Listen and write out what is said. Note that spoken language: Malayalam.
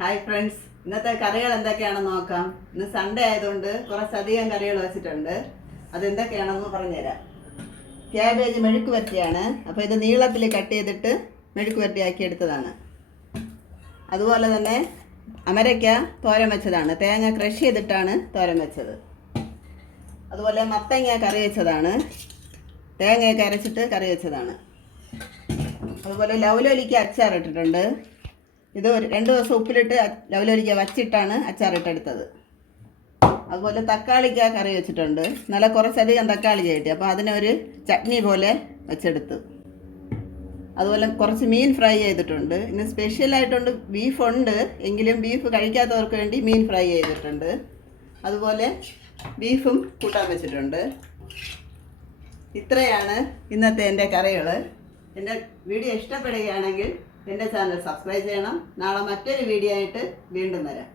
ഹായ് ഫ്രണ്ട്സ്, ഇന്നത്തെ കറികൾ എന്തൊക്കെയാണെന്ന് നോക്കാം. ഇന്ന് സൺഡേ ആയതുകൊണ്ട് കുറച്ചധികം കറികൾ വെച്ചിട്ടുണ്ട്. അതെന്തൊക്കെയാണെന്ന് പറഞ്ഞുതരാം. ക്യാബേജ് മെഴുക്ക് വരട്ടിയാണ്. അപ്പോൾ ഇത് നീളത്തിൽ കട്ട് ചെയ്തിട്ട് മെഴുക്ക് വരട്ടിയാക്കി എടുത്തതാണ്. അതുപോലെ തന്നെ അമരയ്ക്ക തോരൻ വെച്ചതാണ്. തേങ്ങ ക്രഷ് ചെയ്തിട്ടാണ് തോരൻ വെച്ചത്. അതുപോലെ മത്തങ്ങ കറി വെച്ചതാണ്. തേങ്ങയൊക്കെ അരച്ചിട്ട് കറി വെച്ചതാണ്. അതുപോലെ ലൗലോലിക്ക അച്ചാർ ഇട്ടിട്ടുണ്ട്. ഇത് 2 ദിവസം ഉപ്പിലിട്ട് ലൗലോലിക്ക വച്ചിട്ടാണ് അച്ചാറിട്ടെടുത്തത്. അതുപോലെ തക്കാളിക്ക കറി വെച്ചിട്ടുണ്ട്. നല്ല കുറച്ചധികം തക്കാളി ചേട്ടി, അപ്പോൾ അതിനൊരു ചട്നി പോലെ വെച്ചെടുത്തു. അതുപോലെ കുറച്ച് മീൻ ഫ്രൈ ചെയ്തിട്ടുണ്ട്. ഇന്ന് സ്പെഷ്യലായിട്ടുണ്ട്. ബീഫുണ്ട്, എങ്കിലും ബീഫ് കഴിക്കാത്തവർക്ക് വേണ്ടി മീൻ ഫ്രൈ ചെയ്തിട്ടുണ്ട്. അതുപോലെ ബീഫും കൂട്ടാൻ വെച്ചിട്ടുണ്ട്. ഇത്രയാണ് ഇന്നത്തെ എൻ്റെ കറികൾ. എൻ്റെ വീഡിയോ ഇഷ്ടപ്പെടുകയാണെങ്കിൽ എൻ്റെ ചാനൽ സബ്സ്ക്രൈബ് ചെയ്യണം. നാളെ മറ്റൊരു വീഡിയോ ആയിട്ട് വീണ്ടും വരാം.